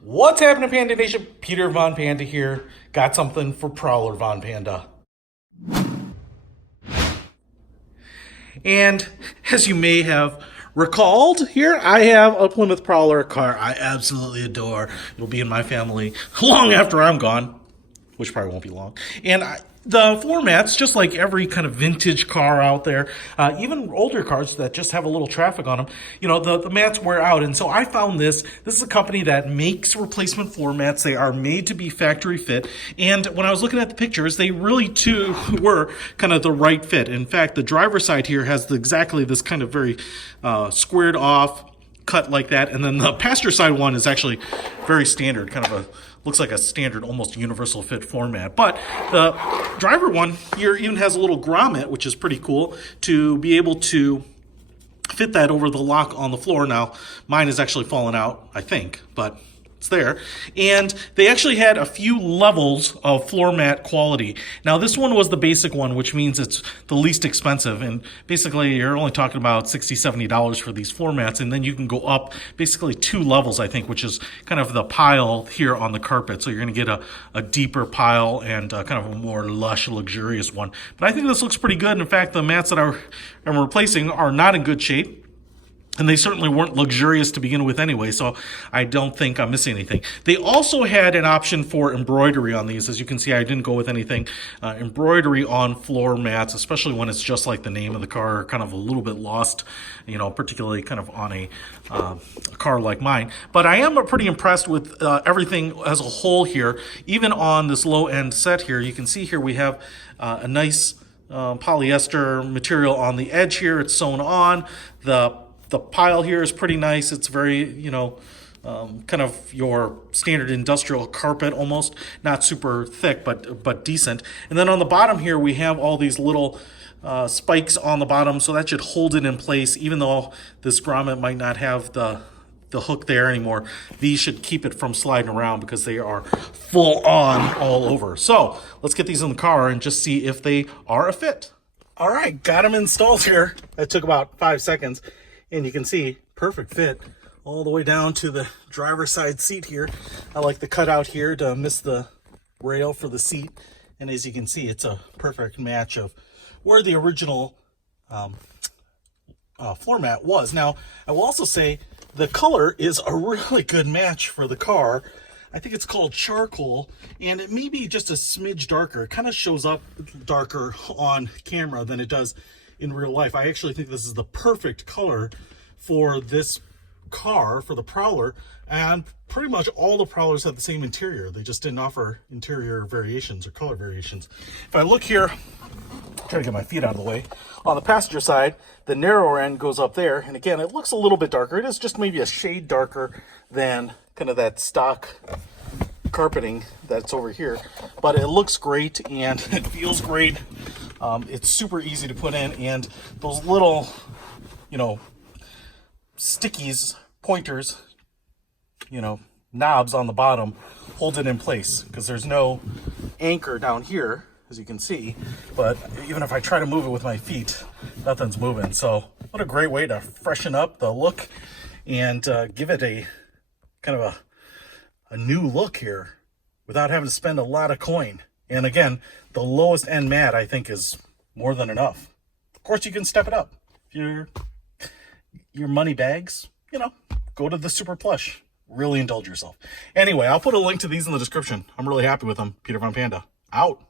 What's happening, Panda Nation? Peter Von Panda here. Got something for Prowler Von Panda. And as you may have recalled, here I have a Plymouth Prowler, a car I absolutely adore. It'll be in my family long after I'm gone, which probably won't be long. And the floor mats, just like every kind of vintage car out there, even older cars that just have a little traffic on them, the mats wear out. And so I found this. This is a company that makes replacement floor mats. They are made to be factory fit. And when I was looking at the pictures, they really too were kind of the right fit. In fact, the driver's side here has exactly this kind of very squared off cut like that, and then the passenger side one is actually very standard, kind of looks like a standard, almost universal fit format. But the driver one here even has a little grommet, which is pretty cool, to be able to fit that over the lock on the floor. Now, mine is actually fallen out, I think, but it's there. And they actually had a few levels of floor mat quality. Now, this one was the basic one, which means it's the least expensive. And basically, you're only talking about $60, $70 for these floor mats. And then you can go up basically 2 levels, I think, which is kind of the pile here on the carpet. So you're going to get a deeper pile and kind of a more lush, luxurious one. But I think this looks pretty good. In fact, the mats that I'm replacing are not in good shape. And they certainly weren't luxurious to begin with anyway, so I don't think I'm missing anything. They also had an option for embroidery on these. As you can see, I didn't go with anything. Embroidery on floor mats, especially when it's just like the name of the car, kind of a little bit lost, particularly kind of on a car like mine. But I am pretty impressed with everything as a whole here. Even on this low-end set here, you can see here we have a nice polyester material on the edge here. It's sewn on. The pile here is pretty nice. It's very, kind of your standard industrial carpet almost. Not super thick, but decent. And then on the bottom here, we have all these little spikes on the bottom, so that should hold it in place. Even though this grommet might not have the hook there anymore, these should keep it from sliding around because they are full on all over. So let's get these in the car and just see if they are a fit. All right, got them installed here. That took about 5 seconds. And you can see, perfect fit all the way down to the driver's side seat here. I like the cutout here to miss the rail for the seat. And as you can see, it's a perfect match of where the original floor mat was. Now, I will also say the color is a really good match for the car. I think it's called charcoal, and it may be just a smidge darker. It kind of shows up darker on camera than it does in real life. I actually think this is the perfect color for this car, for the Prowler, and pretty much all the Prowlers have the same interior. They just didn't offer interior variations or color variations. If I look here, try to get my feet out of the way, on the passenger side, the narrower end goes up there, and again, it looks a little bit darker. It is just maybe a shade darker than kind of that stock carpeting that's over here, but it looks great and it feels great. It's super easy to put in, and those little, stickies, pointers, knobs on the bottom hold it in place because there's no anchor down here, as you can see. But even if I try to move it with my feet, nothing's moving. So what a great way to freshen up the look and give it a kind of a new look here without having to spend a lot of coin. And again, the lowest end mat, I think, is more than enough. Of course, you can step it up. If your money bags, go to the super plush. Really indulge yourself. Anyway, I'll put a link to these in the description. I'm really happy with them. Peter Von Panda, out.